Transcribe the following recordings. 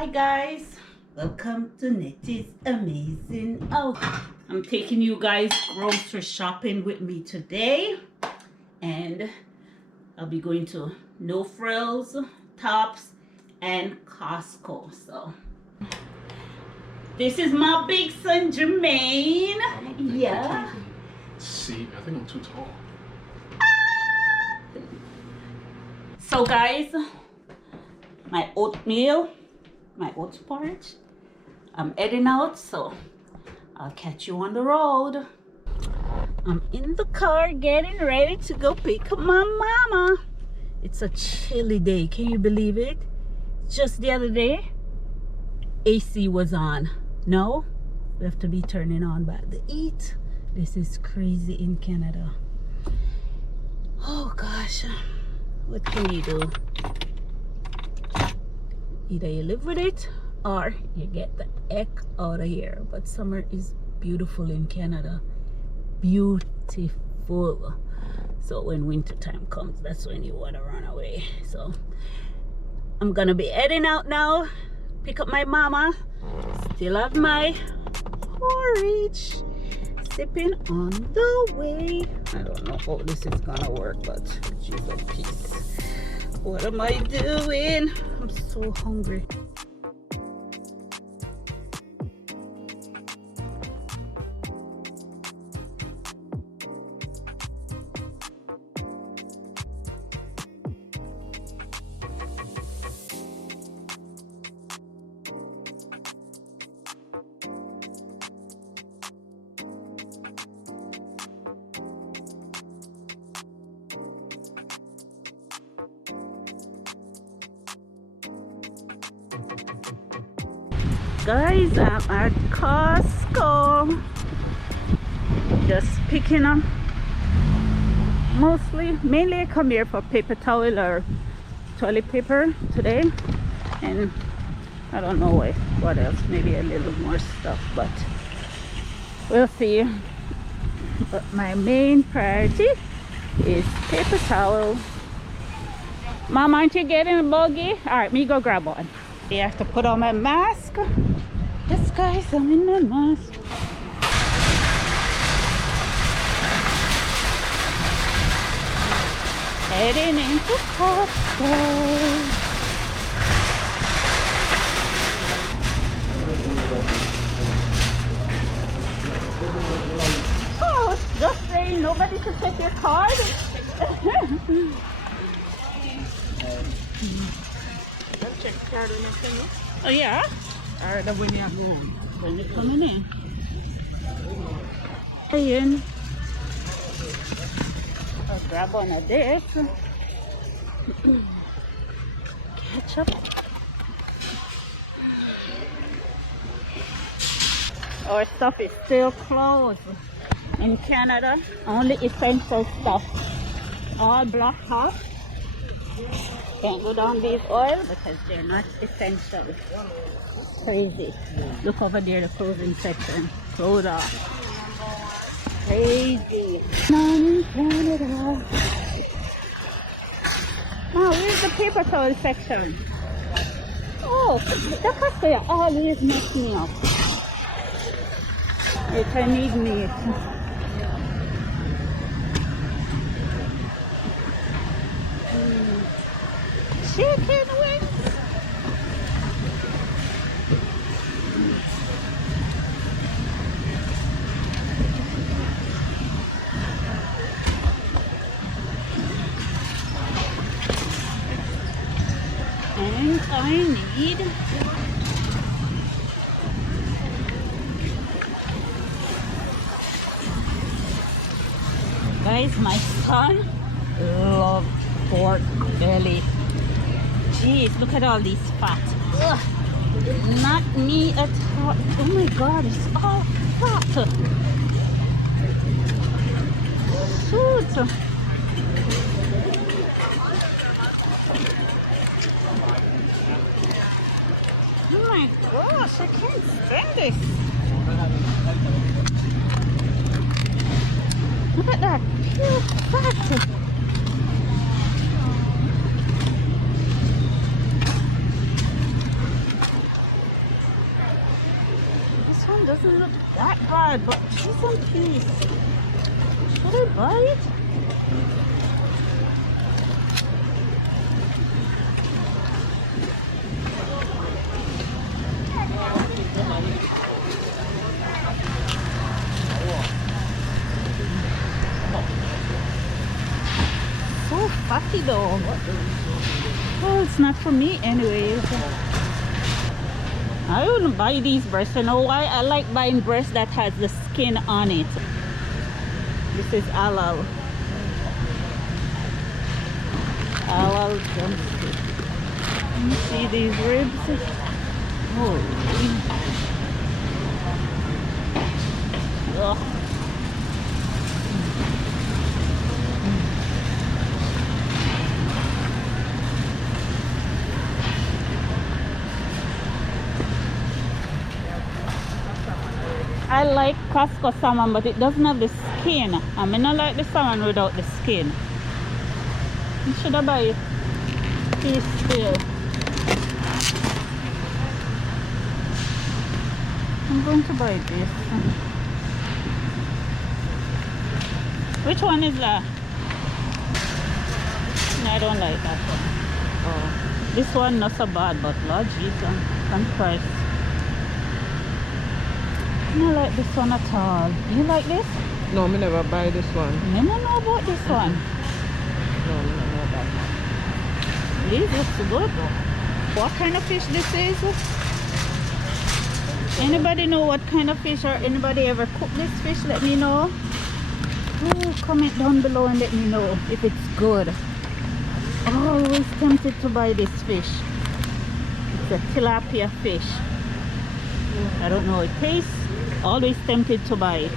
Hi guys, welcome to Nettie's Amazing House. I'm taking you guys grocery shopping with me today, and I'll be going to No Frills, Tops, and Costco. So this is my big son Jermaine. Yeah. See, I think I'm too tall. So guys, my oatmeal, my oats porridge, I'm heading out, so I'll catch you on the road. I'm in the car getting ready to go pick up my mama. It's a chilly day, can you believe it? Just the other day, AC was on. No, we have to be turning on back the heat. This is crazy in Canada. Oh gosh, what can you do? Either you live with it or you get the heck out of here. But summer is beautiful in Canada. Beautiful. So when winter time comes, that's when you want to run away. So I'm gonna be heading out now, pick up my mama. Still have my porridge sipping on the way. I don't know how this is gonna work, but Jesus peace. What am I doing? I'm so hungry. Guys, I'm at Costco, just picking up mainly I come here for paper towel or toilet paper today, and I don't know what else, maybe a little more stuff, but we'll see. But my main priority is paper towel. Mom, aren't you getting a buggy? All right, me go grab one. I have to put on my mask. Yes guys, I'm in my mask. Heading into Costco. Oh, just saying, nobody should take your card. Oh yeah? Alright, when you're home. When you're coming in. Ayan. I'll grab one of this. Ketchup. Our stuff is still closed. In Canada, only essential stuff. All blocked off. Can't go down these oil because they're not essential. Crazy. Look over there, the clothing section. Clothes off. Crazy. Not in Canada. Now, where's the paper towel section? Oh, the Costco always mess me up. If I need meat. Chicken wings. And I need guys, my son loves pork belly. Jeez, look at all these fat. Ugh, not me at all. Oh my god, it's all fat. Shoot. Oh my gosh, I can't stand this. Look at that pure fat. bad, but just one piece. Should I buy it? So fatty though. Well, it's not for me anyways. I wouldn't buy these breasts. You know why? I like buying breasts that has the skin on it. This is halal. Halal drumstick. You see these ribs? Oh. Ugh. I like Costco salmon, but it doesn't have the skin. I mean, I like the salmon without the skin. You should have buy it. Piece still. I'm going to buy this. Which one is that? No, I don't like that one. Oh, this one not so bad, but Lord Jesus, I'm price. I don't like this one at all. You like this? No, me never buy this one. I don't know about this one. No, me don't know that one. This looks good. What kind of fish this is? Anybody know what kind of fish, or anybody ever cook this fish? Let me know. Oh, comment down below and let me know if it's good. Always tempted to buy this fish. It's a tilapia fish. I don't know how it tastes. Always tempted to buy it.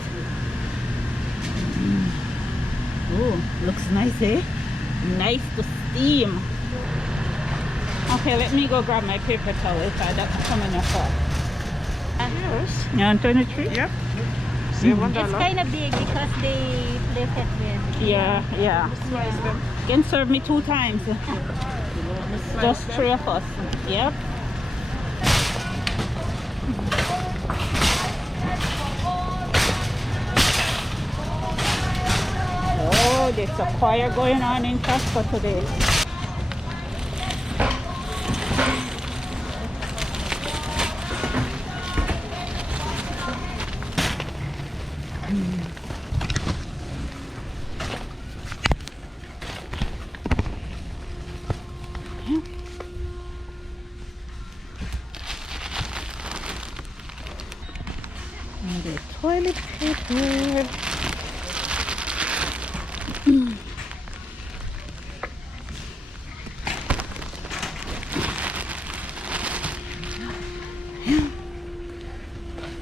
Oh, looks nice, eh? Nice to steam. Okay, let me go grab my paper towel if I don't come in your car. Yes. You want 23? Yep. Save $1. It's kind of big because they place it with. Yeah, yeah. Slice them. Can serve me 2 times. Just 3 of us. Yep. Oh, there's a choir going on in Costco today. And the toilet paper.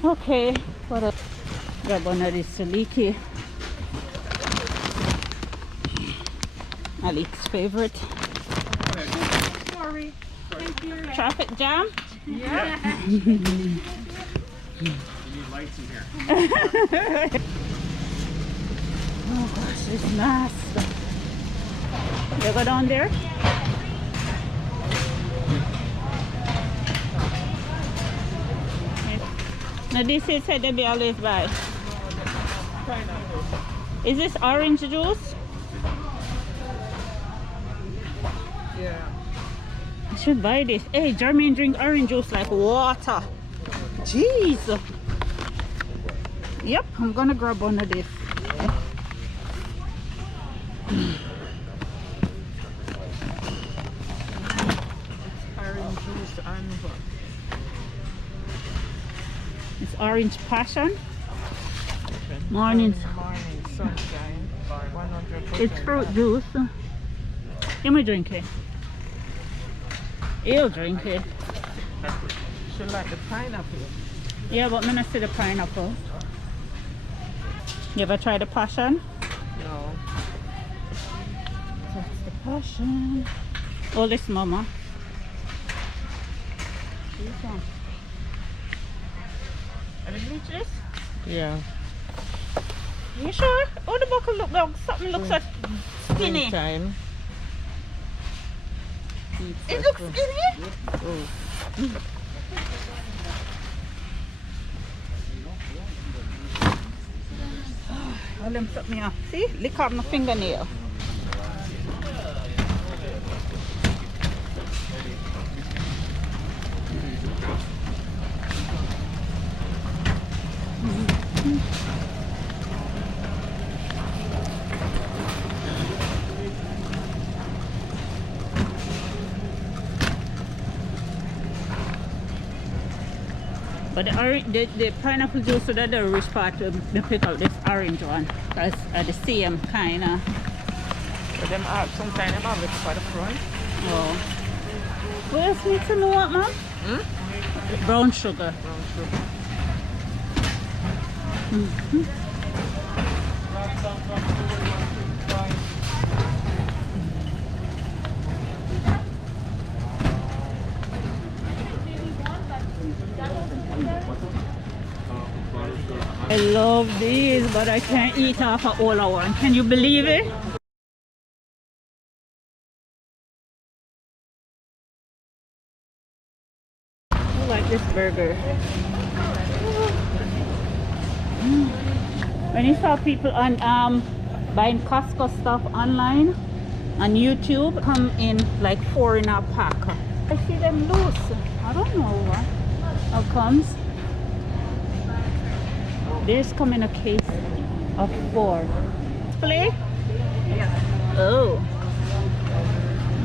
Okay, what else? Grab one of this leaky. Alik's favorite. Sorry. Thank you. Traffic jam? Yeah. You need lights in here. Oh gosh, it's nasty. You go down there? Now this is said to be always buy. Is this orange juice? Yeah. I should buy this. Hey, Jermaine drink orange juice like water. Jeez. Yep, I'm gonna grab one of this. Orange juice and It's orange passion. Morning. morning sunshine. 100%. It's fruit juice. You may drink it. You'll drink it. She like the pineapple. Yeah, but I'm not see the pineapple. You ever try the passion? No. That's the passion. Oh, this mama. This one. Are you reach this? Yeah. You sure? Oh, the buckle look like something looks so skinny. Springtime. It looks skinny? Oh. Hold them took me off. See? Lick off my fingernail. But the pineapple juice, so that the rich part, they pick out this orange one. That's the same kind of. But them have sometimes them have it for the front. Oh. What else need to know what, ma'am? Brown sugar. Brown sugar. I love these, but I can't eat off a whole one. Can you believe it? I like this burger. When you saw people on buying Costco stuff online on YouTube, come in like 4 in a pack. I see them loose. I don't know how comes. There's come in a case of 4. Play? Oh,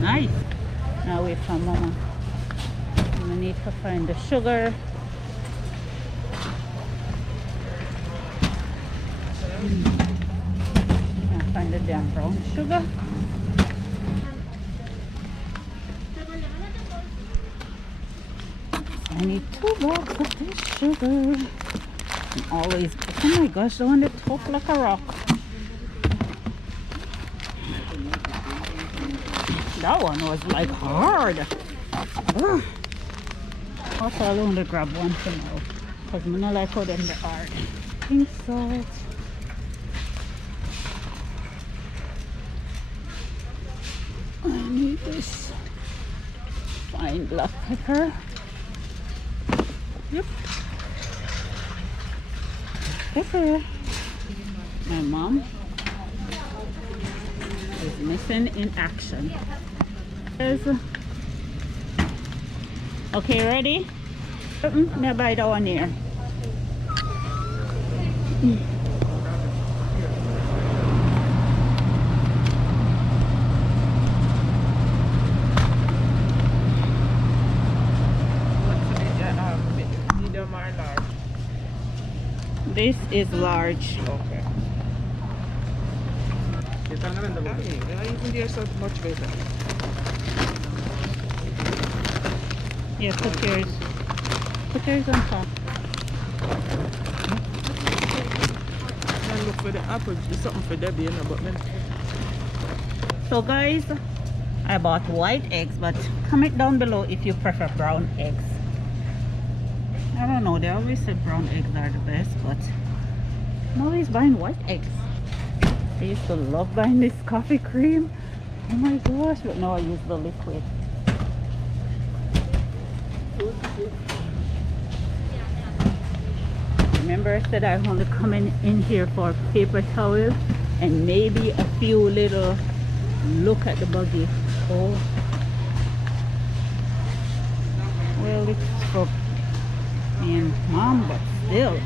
nice. Now wait for Mama. I need to find the sugar. Can't find the damn brown sugar. I need 2 bags of this sugar. And always, oh my gosh, the one that tough like a rock. That one was like hard. Ugh. Also, I'll only grab one for now, because I don't like how them they hard. Pink salt. I need this fine black pepper. Yep. Pepper. My mom is missing in action. Okay, ready? Now buy that one here. Medium or large? This is large. Okay. Even there so much better. Yeah, put yours. Put yours on top. I look for the apple. There's something for Debbie, you know, but then. So guys, I bought white eggs, but comment down below if you prefer brown eggs. I don't know, they always say brown eggs are the best, but I'm always buying white eggs. I used to love buying this coffee cream. Oh my gosh, but now I use the liquid. Remember I said I want to come in here for paper towel and maybe a few little look at the buggy. Oh, well, it's for me and Mom, but still.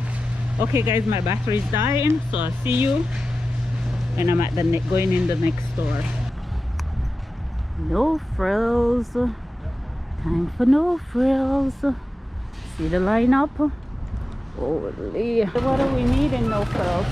Okay guys, my battery's dying, so I'll see you when I'm at the going in the next store. No frills. Time for no frills. See the lineup? Holy, what do we need in no frills?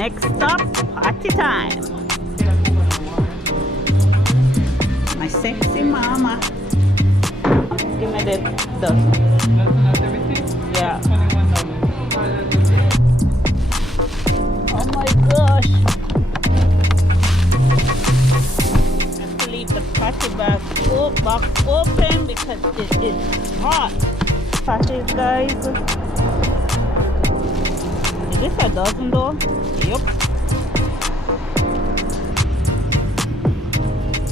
Next stop, party time. My sexy mama. Give me the yeah. Oh my gosh. I have to leave the party box open because it is hot. Parties, guys. Is this a dozen though? Yep.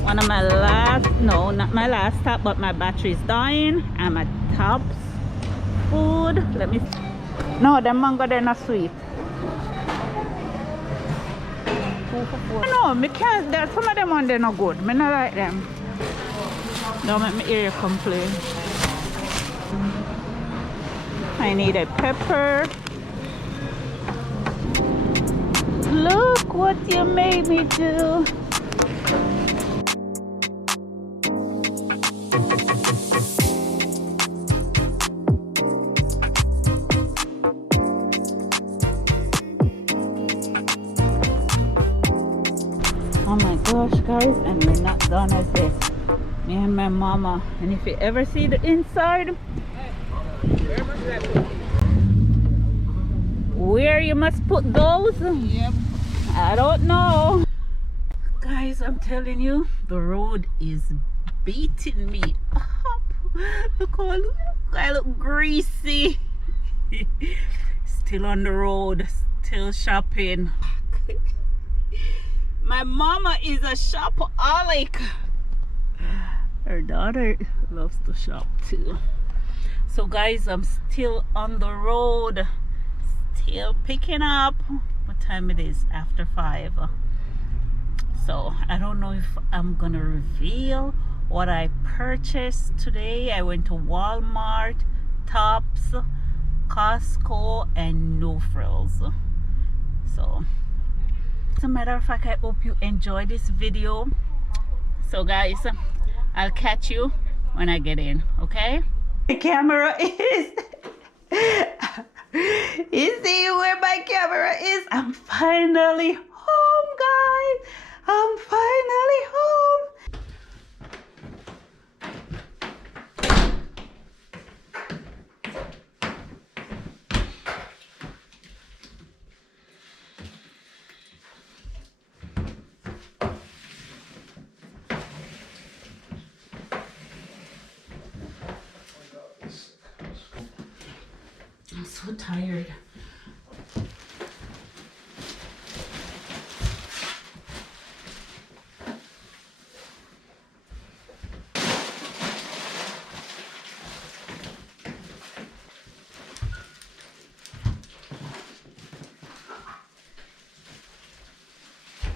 One of my last, no, not my last stop, but my battery is dying. I'm at Tops Food. Let me, no, the mango they're not sweet. 2 for 4. No, me can't, there, some of them on they're not good. Me not like them. Don't make me hear you complain. I need a pepper. Look what you made me do. Oh my gosh, guys, and we're not done as yet. Me and my mama. And if you ever see the inside, where you must put those? Yep. I don't know. Guys, I'm telling you, the road is beating me up. Look how I look greasy. Still on the road, still shopping. My mama is a shopaholic. Her daughter loves to shop too. So guys, I'm still on the road, still picking up. What time it is? After 5. So I don't know if I'm gonna reveal what I purchased today. I went to Walmart, Tops, Costco, and no Frills. So as a matter of fact, I hope you enjoy this video. So guys, I'll catch you when I get in, okay? The camera is you see where my camera is? I'm finally home, guys. I'm finally home. so tired.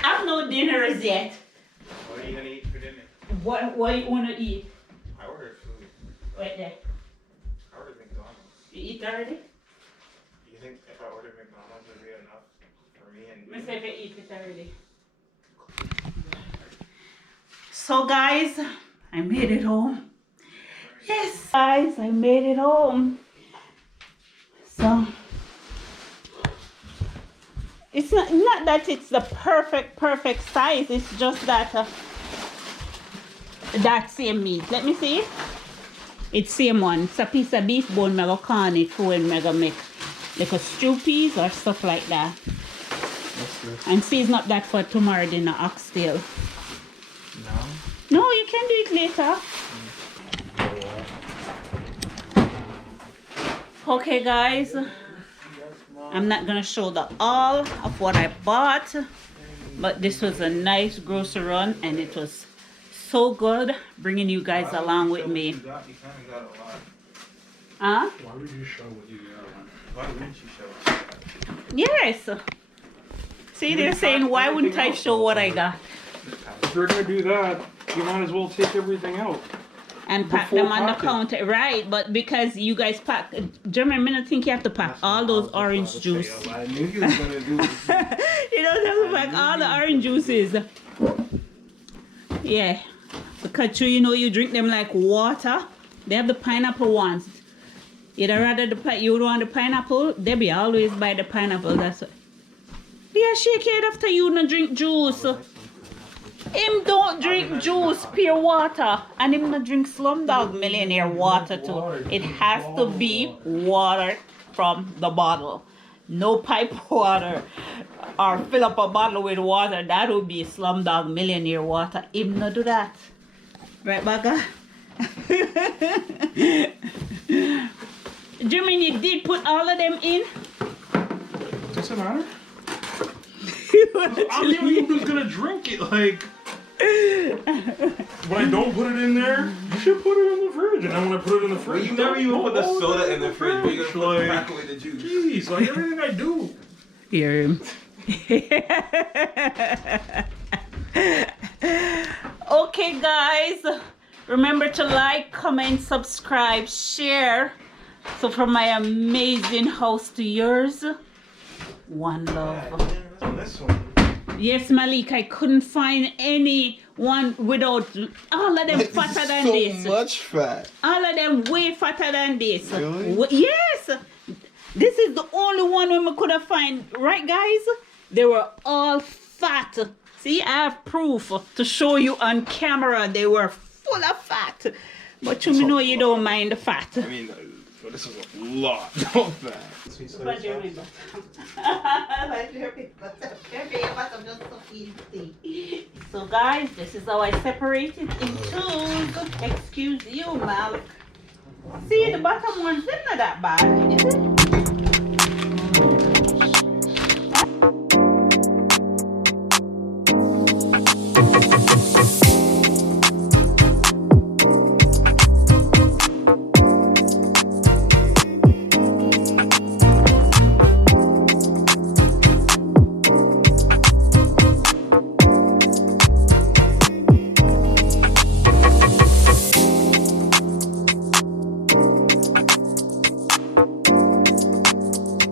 I've no dinners yet. What are you gonna eat for dinner? What you wanna eat? I ordered food. Right there. I ordered McDonald's. You eat already? You think if I ordered McDonald's would be enough for me and Let me see if I eat it already. So guys, I made it home. Yes, guys, I made it home. So it's not that it's the perfect size. It's just that that same meat. Let me see. It's same one. It's a piece of beef bone. I'm gonna can it for when I'm gonna make like a stew peas or stuff like that. And season up that for tomorrow dinner oxtail. no. No, you can do it later. Okay guys, I'm not gonna show the all of what I bought, but this was a nice grocery run and it was so good bringing you guys along with me. You kind of got a lot. Huh? Why would you show what you got? Why wouldn't you show us? Yes. See, they're saying, why wouldn't I show what I got? If you're gonna do that, you might as well take everything out. And pack Before them on the packing. counter, right? But because you guys pack, do you remember? I think you have to pack all those orange juice. I knew you was gonna do this. You don't have to pack all the orange juices. Yeah, because you know you drink them like water. They have the pineapple ones. You'd rather you would want the pineapple. They be always buy the pineapple. That's what. Yeah, shake it after you no drink juice. Him don't drink juice, pure water. And him not drink Slumdog Millionaire water too. It has to be water from the bottle. No pipe water. Or fill up a bottle with water. That would be Slumdog Millionaire water. Him not do that. Right, Bagga? Do you mean you did put all of them in? Does it matter? I'm the only one who's gonna drink it. Like, when I don't put it in there, you should put it in the fridge. And then when I put it in the fridge, You never even put the don't soda in the fridge. But you're gonna Like, crack away the juice. jeez, like everything I do. Hear him. Okay, guys. Remember to like, comment, subscribe, share. So from my amazing house to yours, one love. This one. Yes, Malik, I couldn't find any one without all of them fatter than this. So much fat. All of them way fatter than this. Really? Yes. This is the only one we could have find. Right, guys? They were all fat. See, I have proof to show you on camera. They were full of fat. But you know you don't mind the fat. I mean, this is a lot of fat. So guys, this is how I separate it in two. Excuse you, Mal. See, the bottom one's not that bad, is it?